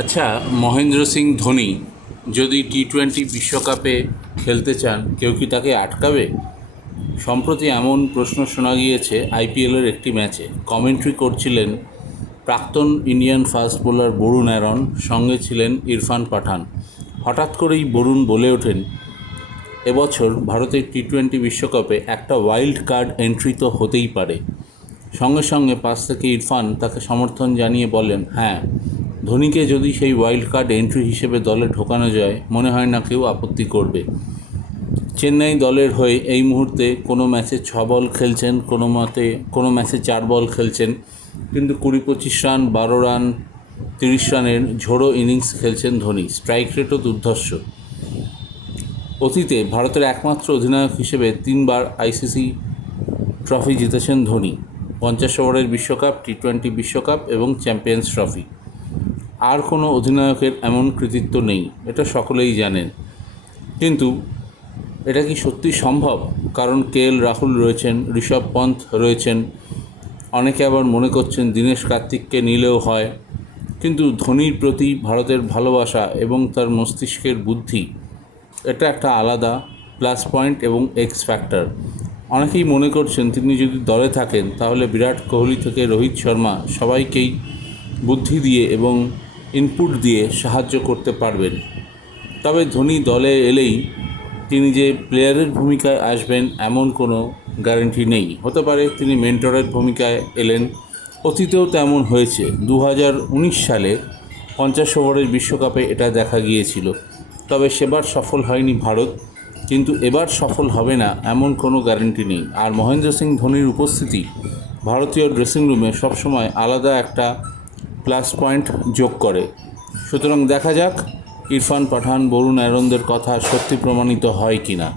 আচ্ছা, মহেন্দ্র সিং ধোনি যদি টি-20 বিশ্বকাপে খেলতে চান, কেউ কি তাকে আটকাবে? সম্প্রতি এমন প্রশ্ন শোনা গিয়েছে আইপিএলের একটি ম্যাচে। কমেন্ট্রি করছিলেন প্রাক্তন Indian fast bowler Varun Aaron, সঙ্গে ছিলেন ইরফান পাঠান। হঠাৎ করেই বরুণ বলে ওঠেন, এবছর ভারতের টি-20 বিশ্বকাপে একটা ওয়াইল্ড কার্ড এন্ট্রি তো হতেই পারে। সঙ্গে সঙ্গে পাশ থেকে ইরফান তাকে সমর্থন জানিয়ে বলেন, হ্যাঁ, ধোনিকে যদি সেই ওয়াইল্ড কার্ড এন্ট্রি হিসেবে দলে ঢোকানো যায়, মনে হয় না কেউ আপত্তি করবে। চেন্নাই দলের হয়ে এই মুহূর্তে কোনো ম্যাচে 6 বল খেলছেন, কোনো ম্যাচে 4 বল খেলছেন, কিন্তু 20-25 রান, 12 রান, 30 রানের ঝোড়ো ইনিংস খেলছেন ধোনি। স্ট্রাইক রেটও দুর্ধর্ষ। অতীতে ভারতের একমাত্র অধিনায়ক হিসেবে 3 বার আইসিসি ট্রফি জিতেছেন ধোনি। 50 ওভারের বিশ্বকাপ, টি-20 বিশ্বকাপ এবং চ্যাম্পিয়ন্স ট্রফি। আর কোনো অধিনায়কের এমন কৃতিত্ব নেই, এটা সকলেই জানেন। কিন্তু এটা কি সত্যি সম্ভব? কারণ কেএল রাহুল রয়েছেন, ঋষভ পন্থ রয়েছেন, অনেকে আবার মনে করছেন দীনেশ কার্তিককে নিলেও হয়। কিন্তু ধোনির প্রতি ভারতের ভালোবাসা এবং তার মস্তিষ্কের বুদ্ধি, এটা একটা আলাদা প্লাস পয়েন্ট এবং এক্স ফ্যাক্টর। অনেকেই মনে করছেন তিনি যদি দলে থাকেন তাহলে বিরাট কোহলি থেকে রোহিত শর্মা সবাইকেই বুদ্ধি দিয়ে এবং ইনপুট দিয়ে সাহায্য করতে পারবেন। তবে ধোনি দলে এলেই তিনি যে প্লেয়ারের ভূমিকায় আসবেন এমন কোনো গ্যারান্টি নেই। হতে পারে তিনি মেন্টরের ভূমিকায় এলেন। অতীতেও তেমন হয়েছে। 2019 সালে 50 ওভারের বিশ্বকাপে এটা দেখা গিয়েছিল। তবে সেবার সফল হয়নি ভারত, কিন্তু এবার সফল হবে না এমন কোনো গ্যারান্টি নেই। আর মহেন্দ্র সিং ধোনির উপস্থিতি ভারতীয় ড্রেসিং রুমে সবসময় আলাদা একটা প্লাস পয়েন্ট যোগ করে। সুতরাং দেখা যাক ইরফান পাঠান, বরুণ অ্যারনদের কথা সত্যি প্রমাণিত হয় কিনা।